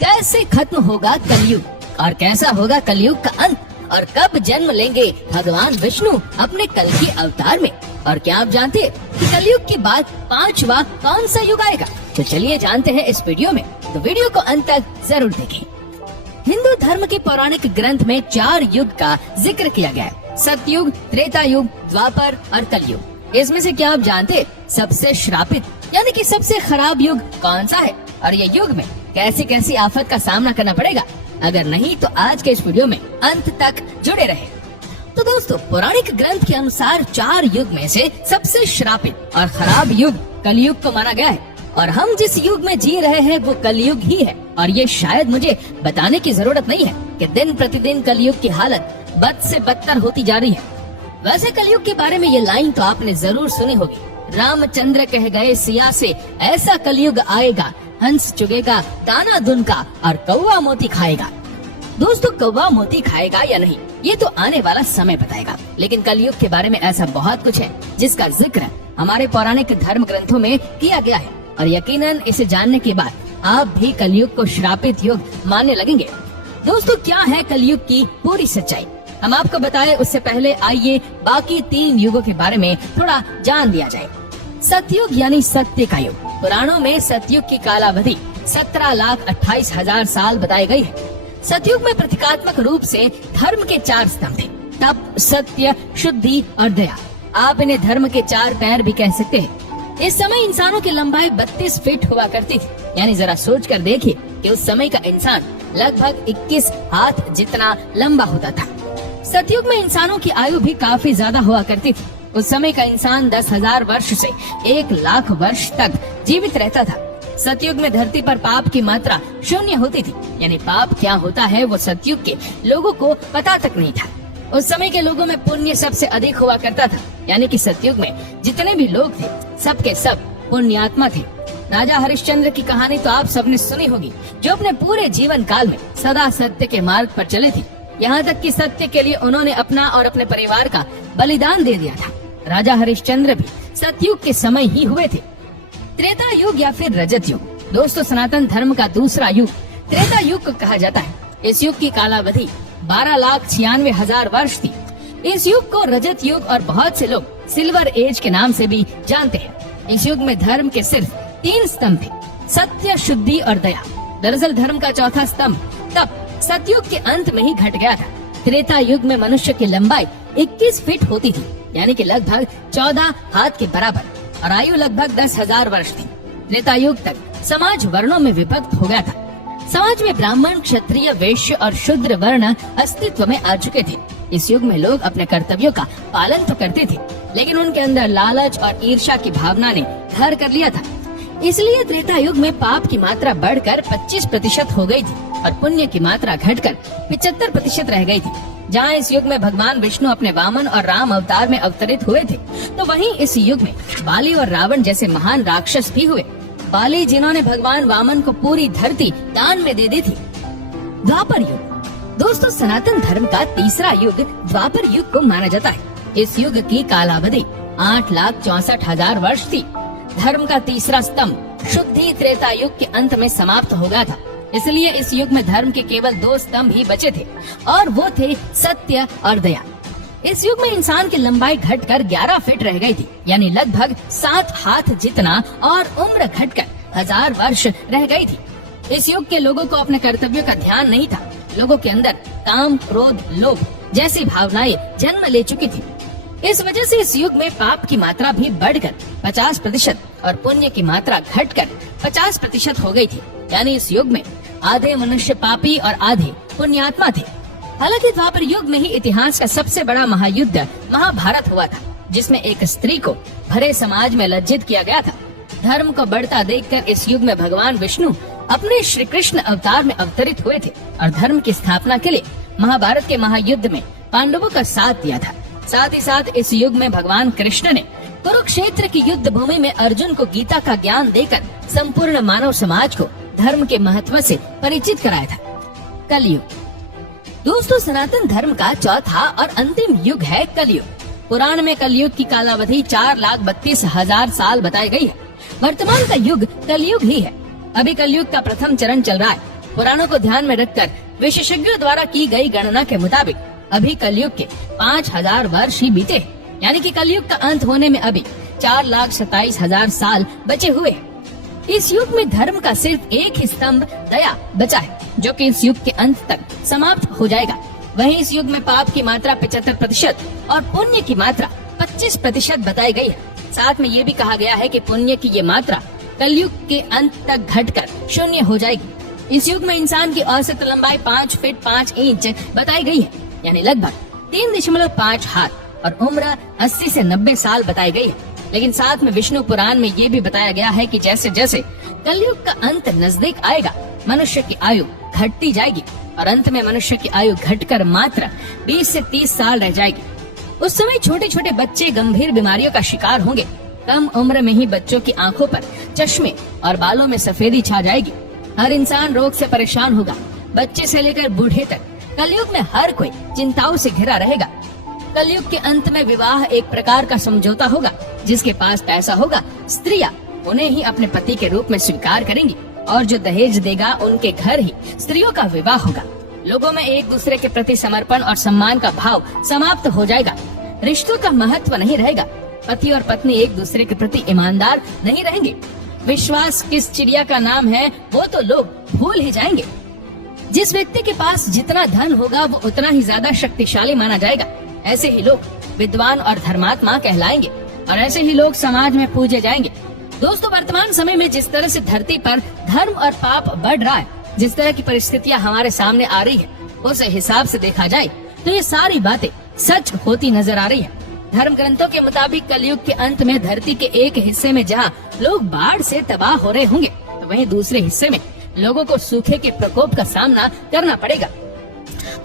कैसे खत्म होगा कलयुग और कैसा होगा कलयुग का अंत, और कब जन्म लेंगे भगवान विष्णु अपने कल के अवतार में, और क्या आप जानते हैं कि कलयुग के बाद 5वां कौन सा युग आएगा? तो चलिए जानते हैं इस वीडियो में, तो वीडियो को अंत तक जरूर देखें। हिंदू धर्म के पौराणिक ग्रंथ में 4 युग का जिक्र किया गया है, सतयुग, त्रेता युग, द्वापर और कलयुग। इसमें से क्या आप जानते हैं सबसे श्रापित यानी कि सबसे खराब युग कौन सा है, और ये युग में कैसी कैसी आफत का सामना करना पड़ेगा? अगर नहीं तो आज के इस वीडियो में अंत तक जुड़े रहे। तो दोस्तों, पौराणिक ग्रंथ के अनुसार 4 युग में से सबसे श्रापित और खराब युग कलयुग को माना गया है, और हम जिस युग में जी रहे हैं वो कलयुग ही है। और ये शायद मुझे बताने की जरूरत नहीं है कि दिन प्रतिदिन कलयुग की हालत बद से बदतर होती जा रही है। वैसे कलयुग के बारे में ये लाइन तो आपने जरूर सुनी होगी, रामचंद्र कह गए सिया से, ऐसा कलयुग आएगा, हंस चुगेगा दाना दुनका और कौवा मोती खाएगा। दोस्तों, कौवा मोती खाएगा या नहीं ये तो आने वाला समय बताएगा, लेकिन कलयुग के बारे में ऐसा बहुत कुछ है जिसका जिक्र हमारे पौराणिक धर्म ग्रंथों में किया गया है, और यकीनन इसे जानने के बाद आप भी कलयुग को श्रापित युग मानने लगेंगे। दोस्तों, क्या है कलयुग की पूरी सच्चाई हम आपको बताएं, उससे पहले आइए बाकी 3 युगों के बारे में थोड़ा जान लिया जाए। सतयुग यानी सत्य का युग। पुराणों में सतयुग की कालावधि 17,28,000 साल बताई गई है। सतयुग में प्रतीकात्मक रूप से धर्म के 4 स्तंभ थे, तप, सत्य, शुद्धि और दया। आप इन्हें धर्म के 4 पैर भी कह सकते हैं। इस समय इंसानों की लंबाई 32 फीट हुआ करती थी, यानी जरा सोच कर देखिए कि उस समय का इंसान लगभग 21 हाथ जितना लंबा होता था। सतयुग में इंसानों की आयु भी काफी ज्यादा हुआ करती थी। उस समय का इंसान 10,000 वर्ष से 1,00,000 वर्ष तक जीवित रहता था। सतयुग में धरती पर पाप की मात्रा 0 होती थी, यानी पाप क्या होता है वो सतयुग के लोगों को पता तक नहीं था। उस समय के लोगों में पुण्य सबसे अधिक हुआ करता था, यानी कि सतयुग में जितने भी लोग थे सब के सब पुण्यात्मा थे। राजा हरिश्चंद्र की कहानी तो आप सबने सुनी होगी, जो अपने पूरे जीवन काल में सदा सत्य के मार्ग पर चले थे, यहाँ तक कि सत्य के लिए उन्होंने अपना और अपने परिवार का बलिदान दे दिया था। राजा हरिश्चंद्र भी सतयुग के समय ही हुए थे। त्रेता युग या फिर रजत युग, दोस्तों सनातन धर्म का दूसरा युग त्रेता युग को कहा जाता है। इस युग की कालावधि 12,96,000 वर्ष थी। इस युग को रजत युग और बहुत से लोग सिल्वर एज के नाम से भी जानते हैं। इस युग में धर्म के सिर्फ 3 स्तंभ थे, सत्य, शुद्धि और दया। दरअसल धर्म का चौथा स्तंभ तप सतयुग के अंत में ही घट गया था। त्रेता युग में मनुष्य की लंबाई 21 फीट होती थी, यानी कि लगभग 14 हाथ के बराबर, और आयु लगभग 10,000 वर्ष थी। त्रेता युग तक समाज वर्णों में विभक्त हो गया था। समाज में ब्राह्मण, क्षत्रिय, वैश्य और शूद्र वर्ण अस्तित्व में आ चुके थे। इस युग में लोग अपने कर्तव्यों का पालन तो करते थे, लेकिन उनके अंदर लालच और ईर्ष्या की भावना ने घर कर लिया था। इसलिए त्रेता युग में पाप की मात्रा बढ़कर 25% हो गई थी और पुण्य की मात्रा घटकर 75% रह गई थी। जहाँ इस युग में भगवान विष्णु अपने वामन और राम अवतार में अवतरित हुए थे, तो वहीं इस युग में बाली और रावण जैसे महान राक्षस भी हुए। बाली जिन्होंने भगवान वामन को पूरी धरती दान में दे दी थी। द्वापर युग, दोस्तों सनातन धर्म का तीसरा युग द्वापर युग को माना जाता है। इस युग की कालावधि 8,64,000 वर्ष थी। धर्म का तीसरा स्तंभ शुद्धि त्रेता युग के अंत में समाप्त हो गया था, इसलिए इस युग में धर्म के केवल 2 स्तंभ ही बचे थे, और वो थे सत्य और दया। इस युग में इंसान की लंबाई घटकर 11 फीट रह गई थी, यानी लगभग 7 हाथ जितना, और उम्र घटकर 1000 वर्ष रह गई थी। इस युग के लोगों को अपने कर्तव्यों का ध्यान नहीं था। लोगों के अंदर काम, क्रोध, लोभ जैसी भावनाएं जन्म ले चुकी थी। इस वजह से इस युग में पाप की मात्रा भी बढ़कर 50% और पुण्य की मात्रा घटकर 50% हो गई थी, यानी इस युग में आधे मनुष्य पापी और आधे पुण्यात्मा थे। हालांकि द्वापर युग में ही इतिहास का सबसे बड़ा महायुद्ध महाभारत हुआ था, जिसमें एक स्त्री को भरे समाज में लज्जित किया गया था। धर्म को बढ़ता देखकर इस युग में भगवान विष्णु अपने श्री कृष्ण अवतार में अवतरित हुए थे और धर्म की स्थापना के लिए महाभारत के महायुद्ध में पांडवों का साथ दिया था। साथ ही साथ इस युग में भगवान कृष्ण ने कुरुक्षेत्र की युद्ध भूमि में अर्जुन को गीता का ज्ञान देकर संपूर्ण मानव समाज को धर्म के महत्व से परिचित कराया था। कलयुग, दोस्तों सनातन धर्म का चौथा और अंतिम युग है कलयुग। पुराण में कलयुग की कालावधि 4,32,000 साल बताई गई है। वर्तमान का युग कलयुग ही है। अभी कलयुग का प्रथम चरण चल रहा है। पुराणों को ध्यान में रखकर विशेषज्ञों द्वारा की गई गणना के मुताबिक अभी कलयुग के 5000 वर्ष ही बीते हैं। यानी कि कलयुग का अंत होने में अभी 4,27,000 साल बचे हुए हैं। इस युग में धर्म का सिर्फ एक ही स्तंभ दया बचा है, जो कि इस युग के अंत तक समाप्त हो जाएगा। वहीं इस युग में पाप की मात्रा 75% और पुण्य की मात्रा 25% बताई गई है। साथ में ये भी कहा गया है कि पुण्य की ये मात्रा कलयुग के अंत तक घटकर 0 हो जाएगी। इस युग में इंसान की औसत लंबाई 5 फीट 5 इंच बताई गई है, यानी लगभग 3.5 हाथ, और उम्र 80 से 90 साल बताई गई है। लेकिन साथ में विष्णु पुराण में ये भी बताया गया है कि जैसे जैसे कलयुग का अंत नजदीक आएगा, मनुष्य की आयु घटती जाएगी और अंत में मनुष्य की आयु घटकर मात्र 20 से 30 साल रह जाएगी। उस समय छोटे छोटे बच्चे गंभीर बीमारियों का शिकार होंगे। कम उम्र में ही बच्चों की आंखों पर चश्मे और बालों में सफेदी छा जाएगी। हर इंसान रोग से परेशान होगा, बच्चे से लेकर बूढ़े तक। कलयुग में हर कोई चिंताओं से घिरा रहेगा। कलयुग के अंत में विवाह एक प्रकार का समझौता होगा। जिसके पास पैसा होगा, स्त्रियां उन्हें ही अपने पति के रूप में स्वीकार करेंगी और जो दहेज देगा उनके घर ही स्त्रियों का विवाह होगा। लोगों में एक दूसरे के प्रति समर्पण और सम्मान का भाव समाप्त हो जाएगा। रिश्तों का महत्व नहीं रहेगा। पति और पत्नी एक दूसरे के प्रति ईमानदार नहीं रहेंगे। विश्वास किस चिड़िया का नाम है वो तो लोग भूल ही जाएंगे। जिस व्यक्ति के पास जितना धन होगा वो उतना ही ज्यादा शक्तिशाली माना जाएगा। ऐसे ही लोग विद्वान और धर्मात्मा कहलाएंगे और ऐसे ही लोग समाज में पूजे जाएंगे। दोस्तों, वर्तमान समय में जिस तरह से धरती पर धर्म और पाप बढ़ रहा है, जिस तरह की परिस्थितियां हमारे सामने आ रही है, उस हिसाब से देखा जाए तो ये सारी बातें सच होती नजर आ रही है। धर्म ग्रंथों के मुताबिक कलयुग के अंत में धरती के एक हिस्से में जहाँ लोग बाढ़ से तबाह हो रहे होंगे, तो वहीं दूसरे हिस्से में लोगों को सूखे के प्रकोप का सामना करना पड़ेगा।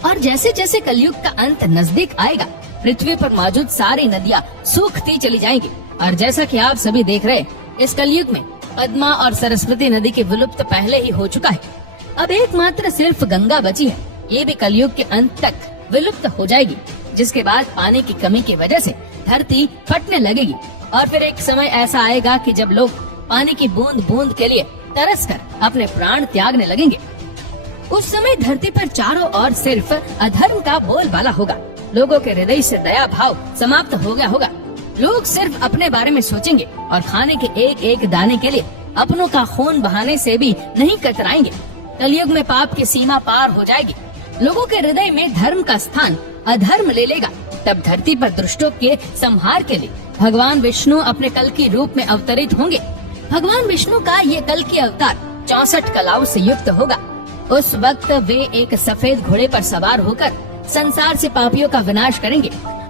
और जैसे जैसे कलयुग का अंत नजदीक आएगा, पृथ्वी पर मौजूद सारी नदियां सूखती चली जाएंगी। और जैसा कि आप सभी देख रहे हैं, इस कलयुग में पद्मा और सरस्वती नदी की विलुप्त पहले ही हो चुका है। अब एकमात्र सिर्फ गंगा बची है। ये भी कलयुग के अंत तक विलुप्त हो जाएगी, जिसके बाद पानी की कमी की वजह से धरती फटने लगेगी। और फिर एक समय ऐसा आएगा कि जब लोग पानी की बूंद बूंद के लिए तरस कर अपने प्राण त्यागने लगेंगे। उस समय धरती पर चारों ओर सिर्फ अधर्म का बोलबाला होगा। लोगों के हृदय से दया भाव समाप्त हो गया होगा। लोग सिर्फ अपने बारे में सोचेंगे और खाने के एक एक दाने के लिए अपनों का खून बहाने से भी नहीं कतराएंगे। कलयुग में पाप की सीमा पार हो जाएगी। लोगों के हृदय में धर्म का स्थान अधर्म ले लेगा। तब धरती पर दुष्टों के संहार के लिए भगवान विष्णु अपने कल की रूप में अवतरित होंगे। भगवान विष्णु का ये कल की अवतार 64 कलाओं से युक्त होगा। उस वक्त वे एक सफेद घोड़े पर सवार होकर संसार से पापियों का विनाश करेंगे।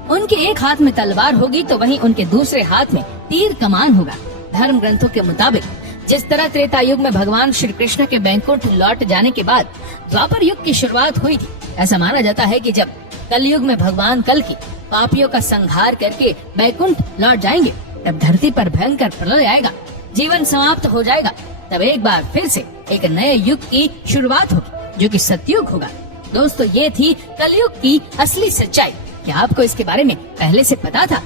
उनके एक हाथ में तलवार होगी तो वहीं उनके दूसरे हाथ में तीर कमान होगा। धर्म ग्रंथों के मुताबिक जिस तरह त्रेता युग में भगवान श्री कृष्ण के बैकुंठ लौट जाने के बाद द्वापर युग की शुरुआत हुई थी, ऐसा माना जाता है कि जब कलयुग में भगवान कल की पापियों का संहार करके बैकुंठ लौट जाएंगे, तब धरती पर भयंकर प्रलय आएगा, जीवन समाप्त हो जाएगा। तब एक बार फिर से एक नए युग की शुरुआत होगी, जो कि सतयुग होगा। दोस्तों, ये थी कलयुग की असली सच्चाई। क्या आपको इसके बारे में पहले से पता था?